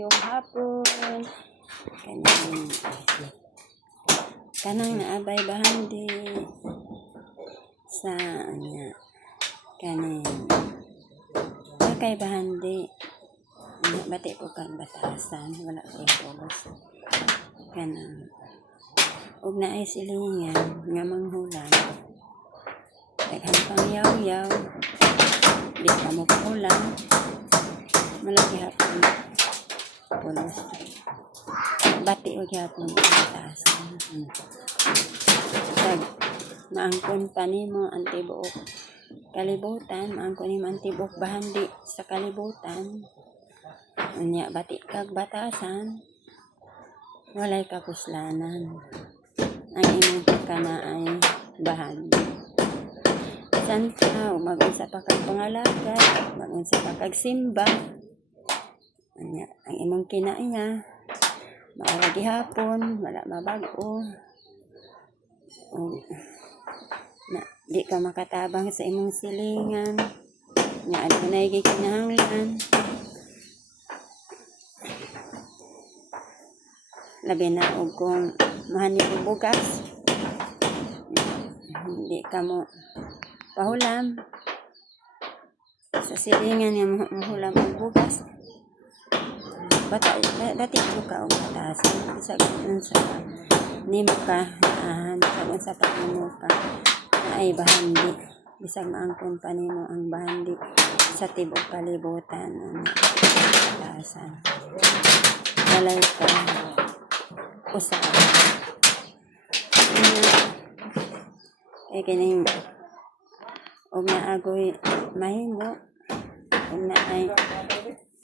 maayong hapon. Kanang naabay bahandi sa anya kanin kay bahandi bati ko kang batasan wala kay tulos kanang ug naay silingan nga manghulan daghang pangyaw-yaw di ka mo pulang malaki hapon pulos bati og hapon batasan maangkon pa nimo ang tibuok kalibutan, maangkon nimo ang tibuok bahandi sa kalibutan. Unya bati kag batasan, walay kapuslanan. Ang imong pagkana ay bahandi. Santa, mag-unsa pa kag pangalagad, mag-unsa pa kag simba. Unya, ang imong kinaiya, maura gihapon, wala mabag-o. Na di ka makatabang sa imong silingan nga adunay gikinahanglan labi na og kung mahani og bugas di ka mo pahulam sa silingan nga mahulam og bugas bati ko ka og batasan sa unsa nimo ka unsa pa nimo ka ay bahandi bisag maangkon pa nimo ang bahandi sa tibuok kalibutan batasan walay ka usab kining og naagoy mahimo og naay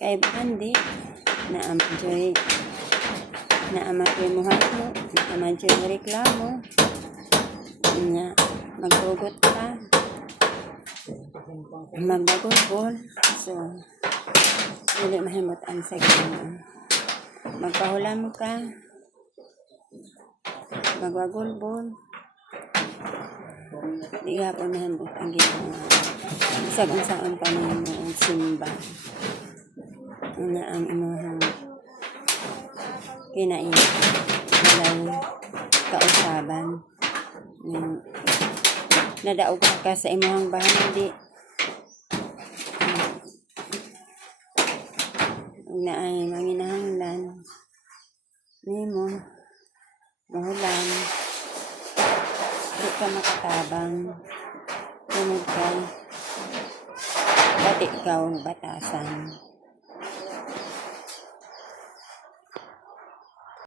kay bahandi na amadyoy muhadlo na amadyoy reklamo nya magtugot ka magbagol so dili mahimot ang sagana magpahulam ka magwagulbol di gapon mahimot ang ginawa bisag unsaon pa nimo ang simba una ang imong kinain walay kausaban nadaog ka sa imong bahandi na ay manginahanglan nimo mahulan di ka makatabang tunod kay bati ka og batasan